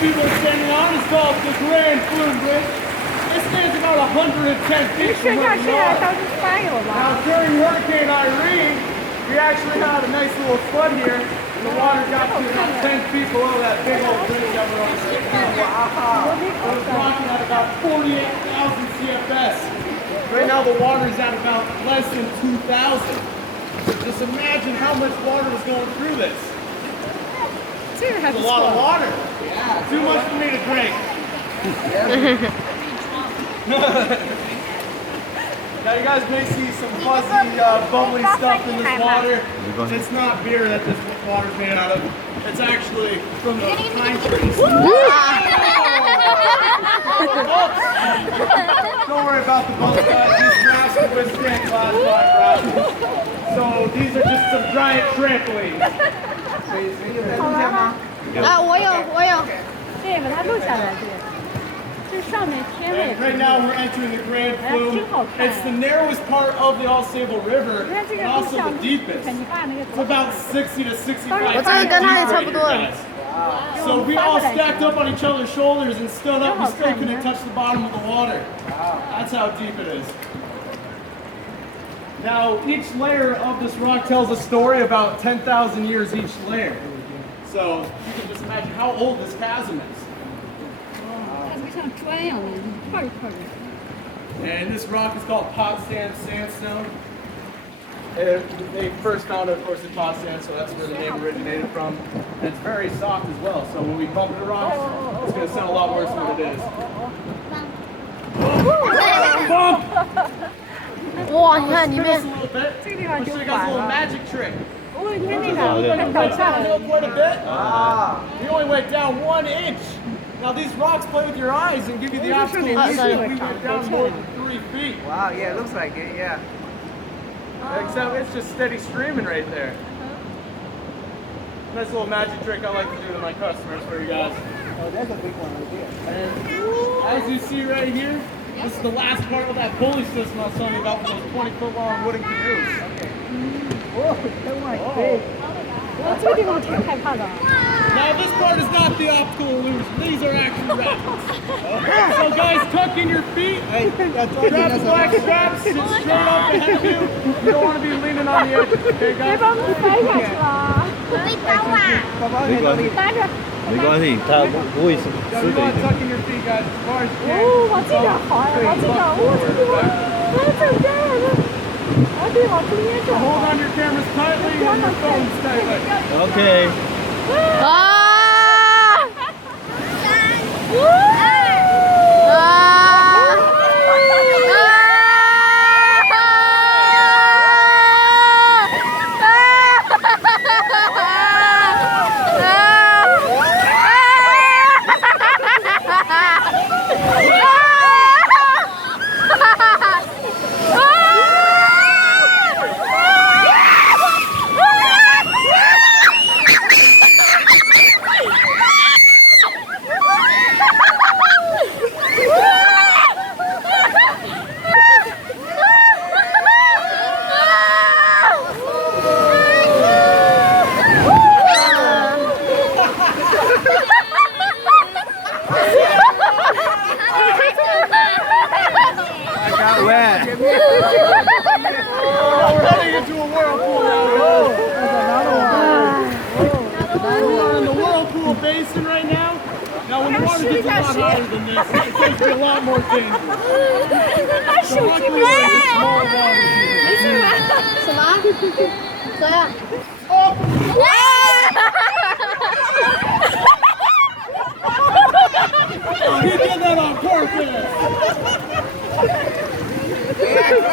People are standing on is called the Grand Flume Bridge. It stands about 110 feet from where we are. Now during Hurricane Irene, we actually had a nice little flood here, and the water got to about 10 feet below that big old bridge that we're on. It was rocking at about 48,000 CFS. Right now the water is at about less than 2,000. So just imagine how much water was going through this. It's a lot of water. Yeah, too much for me to drink. Now you guys may see some fuzzy, bubbly stuff in this water. It's not beer that this water's made out of. It's actually from the pine trees. Don't worry about the bubble guys. These rafts can withstand class 5 rafts. So these are just some giant trampolines. 啊，我有，对，把它录下来，对。这上面天位。Right now we're entering the Grand Flume. It's the narrowest part of the Ausable River, and also the deepest. It's about 60 to 65 feet deep. So we all stacked up on each other's shoulders and stood up. We still couldn't touch the bottom of the water. That's how deep it is. Now, each layer of this rock tells a story about 10,000 years each layer. So you can just imagine how old this chasm is. And this rock is called Potsdam sandstone. They first found it, of course, in Potsdam, so that's where the name originated from. And it's very soft as well, so when we bump the rocks, it's going to sound a lot worse than what it is. Bump! 哇，你看里面。 这个地方就玩了。Little magic trick. 我跟那个搞笑了。 Quite a bit. We only went down 1 inch. Now these rocks play with your eyes and give you the optical illusion that we went down more than 3 feet. Wow, yeah, it looks like it, yeah. Except it's just steady streaming right there. Nice little magic trick I like to do to my customers for you guys. Oh, that's a big one right there. And as you see right here, this is the last part of that pulley system I was telling you about with those 20-foot long wooden canoes. Okay. Whoa, that one's big. 这个地方挺害怕的。 Now this part is not the optical illusion. These are actual rapids. So guys, tuck in your feet. Grab the black straps, sit straight up ahead of you. You don't want to be leaning on the edge. Okay, 别 guys? 把我们摔下去了。没关系，搭着。没关系，他不会死 So 的 you 一 want to 定。 tuck in your feet, guys, as far as you 哦， can. 往这边好呀，往这边，我这地方，我这边，啊对，往中间走。 Hold on your cameras tightly and your phones tightly. OK。啊！Basin right now. Now when the water gets a lot hotter than this, it's going to be a lot more dangerous. So luckily there's a small water here. 什么？谁呀？ Oh! He did that on purpose.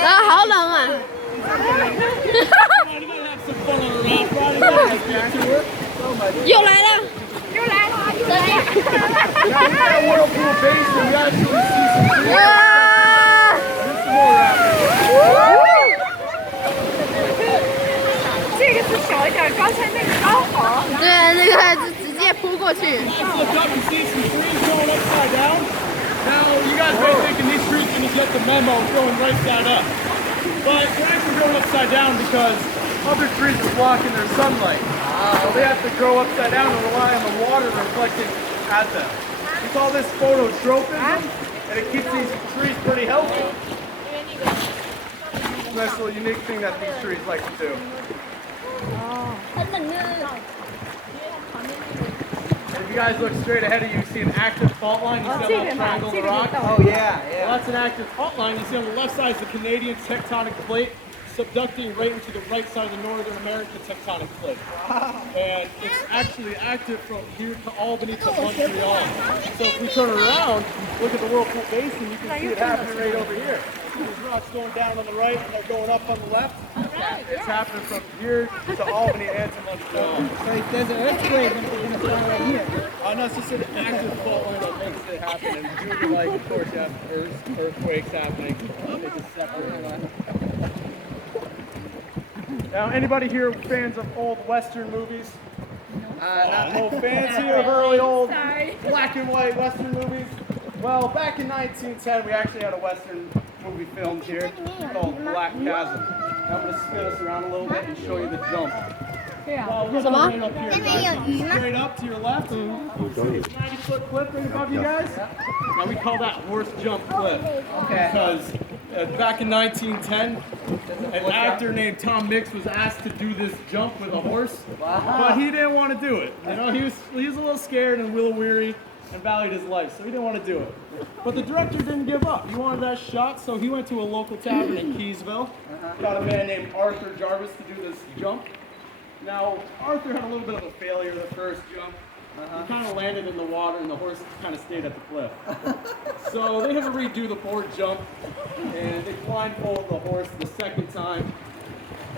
啊，好冷啊！ Come on, you gotta have some fun on a raft ride. You gotta get to it. 又来了！ Now in that whirlpool basin, we actually see some fish. 啊！ There's some more rapids. 这个是小一点，刚才那个刚好。对，那个是直接扑过去。 Guys, look up and see some trees going upside down. Now, you guys may be thinking these trees are going to get the memo going right side up. But they're actually going upside down because other trees are blocking their sunlight. So they have to grow upside down and rely on the water reflecting at them. We call this phototropism, and it keeps these trees pretty healthy. Nice little unique thing that these trees like to do. If you guys look straight ahead of you, you see an active fault line. You see that triangle in the rock? Oh, yeah, yeah. Well, that's an active fault line. You see on the left side is the Canadian tectonic plate subducting right into the right side of the Northern American tectonic plate. And it's actually active from here to Albany to Montreal. So if we turn around, look at the Whirlpool Basin, you can see it happening right over here. These rocks going down on the right and they're going up on the left. It's happening from here to Albany and to Montreal. So if there's an earthquake, it's going to start right here. No, it's just an active fault line that makes it happen. And due to, like, of course, you have earthquakes happening. It's just separate. Now, anybody here fans of old Western movies? No fans here of early old black and white Western movies? Well, back in 1910, we actually had a Western movie filmed here called Black Chasm. I'm going to spin us around a little bit and show you the jump. Well, look right up here, guys. Straight up to your left. 90-foot cliff right above you guys. Now we call that horse jump cliff. Okay. Because back in 1910, an actor named Tom Mix was asked to do this jump with a horse, but he didn't want to do it. You know, he was a little scared and a little weary and valued his life, so he didn't want to do it. But the director didn't give up. He wanted that shot, so he went to a local tavern in Keysville, got a man named Arthur Jarvis to do this jump. Now, Arthur had a little bit of a failure the first jump. He kind of landed in the water and the horse kind of stayed at the cliff. So they had to redo the board jump and they blindfolded the horse the second time.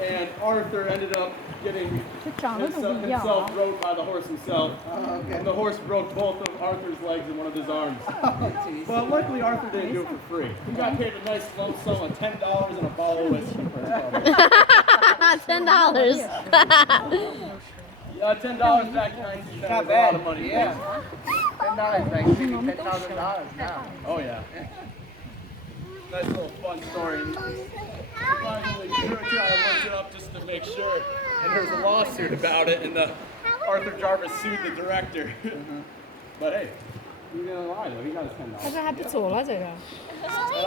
And Arthur ended up getting himself rode by the horse himself. And the horse broke both of Arthur's legs and one of his arms. But luckily Arthur didn't do it for free. He got paid a nice lump sum of $10 and a bottle of whiskey for his trouble. $10. $10 back in 1910 was a lot of money. Yeah. $10, like $10,000 now. Oh yeah. Nice little fun story. Surprisingly, I looked it up just to make sure, and there's a lawsuit about it, and Arthur Jarvis sued the director. But hey, he didn't lie though. He got his $10. 他说还不错了这个。